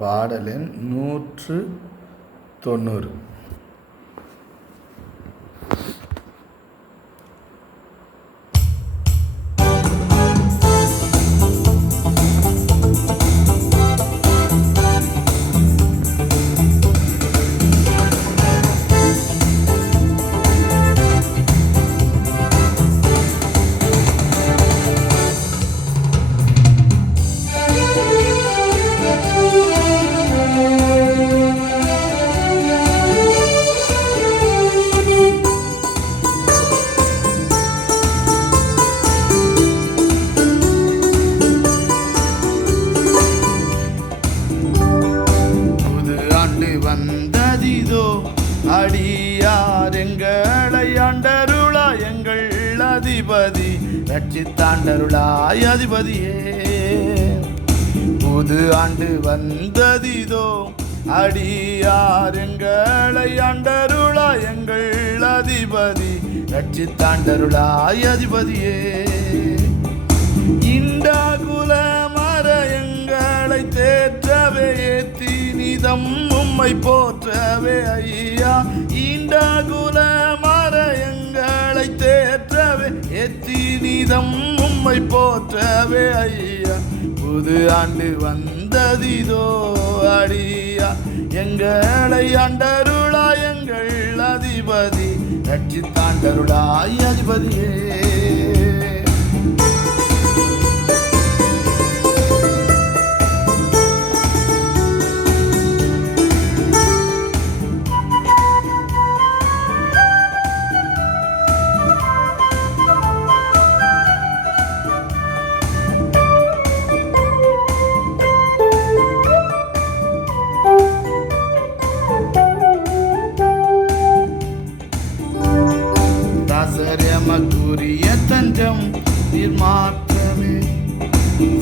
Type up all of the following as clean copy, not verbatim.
பாடல் எண் 190. வந்ததிதோ அடியார் எங்களை ஆண்டருளா எங்கள் அதிபதி ரட்சித்தாண்டருளாய் அதிபதியே. புது ஆண்டு வந்ததிதோ அடியார் எங்களை ஆண்டருளா எங்கள் அதிபதி ரட்சித்தாண்டருளாய் அதிபதியே. இண்டா குல மர எங்களை தேற்றவே ஏத்தி நிதம் உம்மை போற்றவே ஐயா. ஈண்டா குல மர எங்களை தேற்றவே ஏத்தி நிதம் உம்மை போற்றவே ஐயா. புது ஆண்டு வந்ததிதோ அடியா எங்களை ஆண்டருளா எங்கள் அதிபதி ரட்சித்தாண்டருளாய் அதிபதியே. எமக்குரிய தஞ்சம் மாற்றமே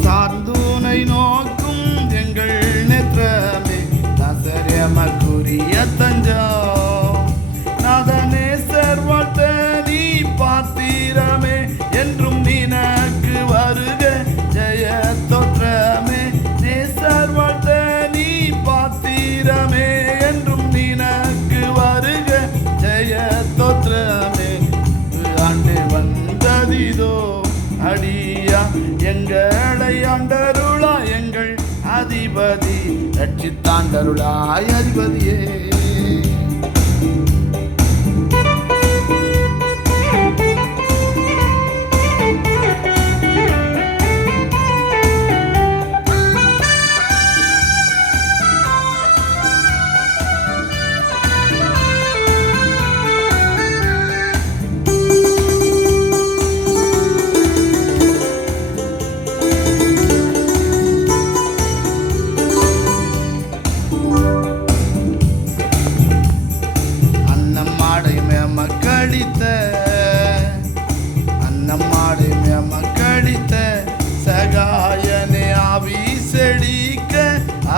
சார்ந்தூனை நோக்கும் எங்கள் நேத்திரமே. எமக்குரிய தஞ்சம் நாதனே சர்வத்த நீ பாத்திரமே என்றும் நினக்கு வருக ஜெய தோற்றமே. நே சர்வத்த நீ பாத்திரமே என்றும் நினக்கு வருக ஜெய தோற்றமே. ஆண்டு வந்ததிதோ அடியா எங்களை ஆண்டருளா எங்கள் அதிபதி ரட்சித்தாண்டருளாய் அதிபதியே. அன்னம்மாடு மக்களித்த சகாயனே ஆவி செடிக்க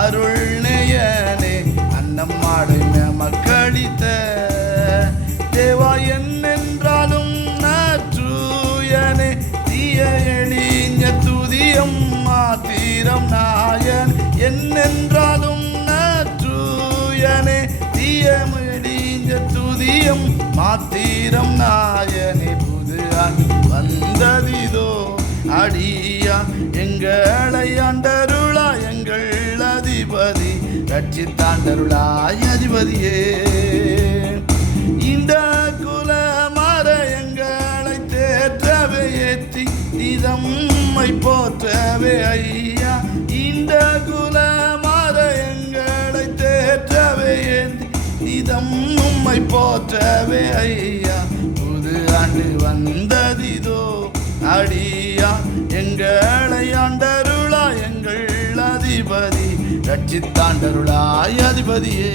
அருள் நேயனே. அன்னம்மாடு மக்களித்த தேவா என்னென்றாலும் நற்றூயனே. தீய எளிஞ்ச துதியம் மாத்திரம் நாயன் என்னென்றாலும் நற்றூயனே. தீய எளிஞ்ச துதியம் மாத்திரம் நாயனே. புது வந்ததிதோ அடியா எங்களை ஆண்டருளா எங்கள் அதிபதி ரட்சித்தாண்டருளாய் அதிபதியே. இந்த குல மர எங்களை தேற்றவே ஏற்றி நிதம் உம்மை போற்றவே ஐயா. இந்த குல மர எங்களை தேற்றவே ஏற்றி நிதம் உம்மை போற்றவே ஐயா. புது ஆண்டு வந்ததிதோ அடியா எங்களை ஆண்டருளா எங்கள் அதிபதி ரட்சித்தாண்டருளாய் அதிபதியே.